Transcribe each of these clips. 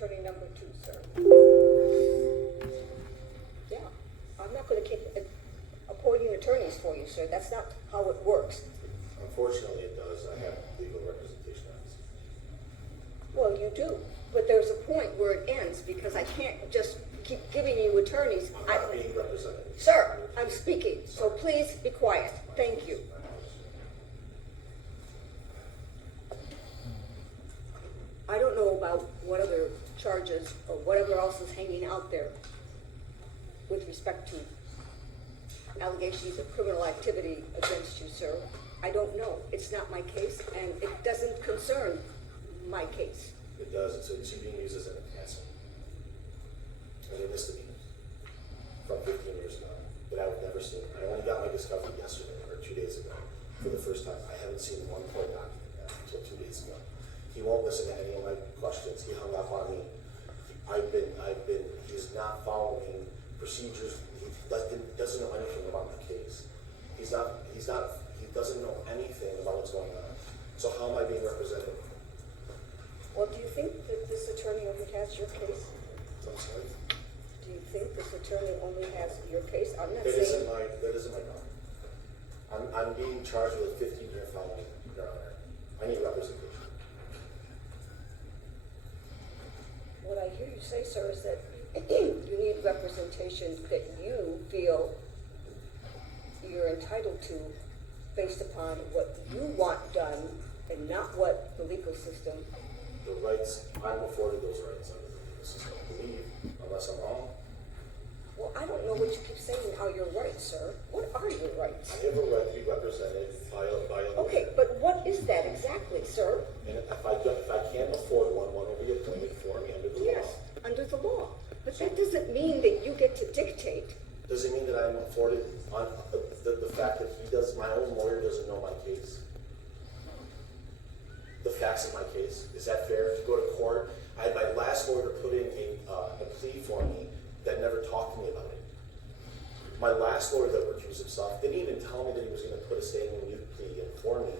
attorney number 2, sir. Yeah, I'm not going to keep appointing attorneys for you, sir. That's not how it works. Unfortunately, it does. I have legal representation on this. Well, you do, but there's a point where it ends because I can't just keep giving you attorneys. I'm not being represented. Sir, I'm speaking, so please be quiet. Thank you. I don't know about what other charges or whatever else is hanging out there with respect to allegations of criminal activity against you, sir. I don't know. It's not my case, and it doesn't concern my case. It does. It's being used as an enhancement. And a misdemeanor from 15 years ago that I've never seen. I only got my discovery yesterday or 2 days ago for the first time. I haven't seen one court document yet until 2 days ago. He won't listen to any of my questions. He hung up on me. He's not following procedures. He doesn't know anything about my case. He doesn't know anything about what's going on. So how am I being represented? Well, do you think that this attorney only has your case? I'm sorry? Do you think this attorney only has your case? I'm not That saying... isn't my problem. I'm being charged with a 15-year felony, Your Honor. I need representation. What I hear you say, sir, is that you need representation that you feel you're entitled to based upon what you want done and not what the legal system... The rights, I'm afforded those rights under the legal system. I believe, unless I'm wrong. Well, I don't know what you keep saying are your rights, sir. What are your rights? I have a right to be represented by a lawyer. Okay, but what is that exactly, sir? And if I can't afford one will be appointed for me under the law. Yes, under the law. But that doesn't mean that you get to dictate. Does it mean that I'm afforded on the fact that my own lawyer doesn't know my case? The facts of my case. Is that fair? To go to court, I had my last lawyer put in a plea for me that never talked to me about it. My last lawyer that recused himself didn't even tell me that he was going to put a standing mute plea in for me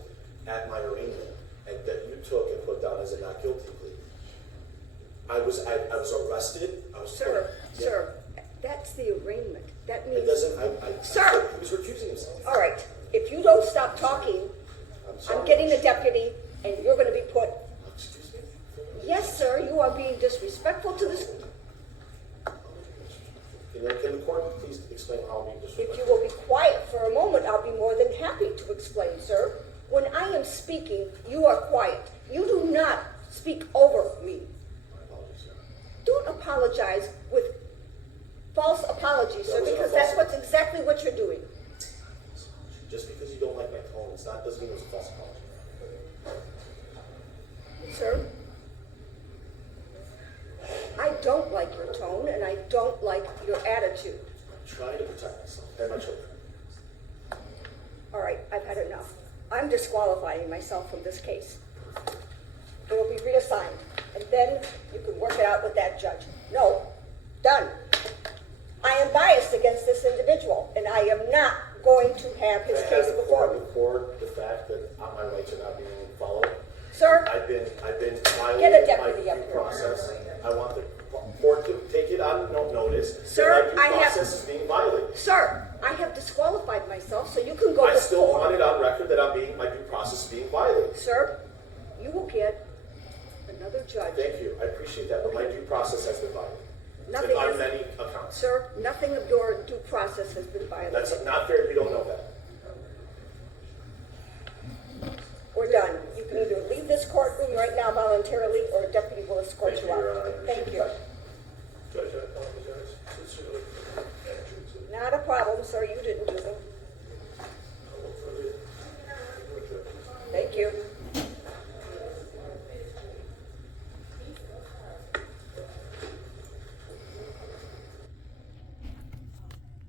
at my arraignment, and that you took and put down as a not guilty plea. I was arrested. Sir, that's the arraignment. That means... It doesn't. Sir! He was recusing himself. All right, if you don't stop talking, I'm getting a deputy, and you're going to be put... Excuse me? Yes, sir, you are being disrespectful to this... Can the court please explain how I'm being disrespectful? If you will be quiet for a moment, I'll be more than happy to explain, sir. When I am speaking, you are quiet. You do not speak over me. My apologies, sir. Don't apologize with false apologies, sir, because that's what's exactly what you're doing. Just because you don't like my tone, doesn't mean it's a false apology. Sir, I don't like your tone, and I don't like your attitude. I'm trying to protect myself and my children. All right, I've had enough. I'm disqualifying myself from this case. It will be reassigned, and then you can work it out with that judge. No, done. I am biased against this individual, and I am not going to have his case before me. Record the fact that my rights are not being followed. Sir, I've been get a violating deputy my up due here. process. I want the court to take it on notice. Sir, that my due process is being violated. Sir, I have disqualified myself, so you can go I to still court. want it on record that my due process is being violated. Sir, you will get another judge. Thank you. I appreciate that, but my due process has been violated. Nothing on has- many accounts. Sir, nothing of your due process has been violated. That's not fair if you don't know that. We're done. You can either leave this courtroom right now voluntarily, or a deputy will escort Thank you you, out. Your Honor. I appreciate Thank the you. time.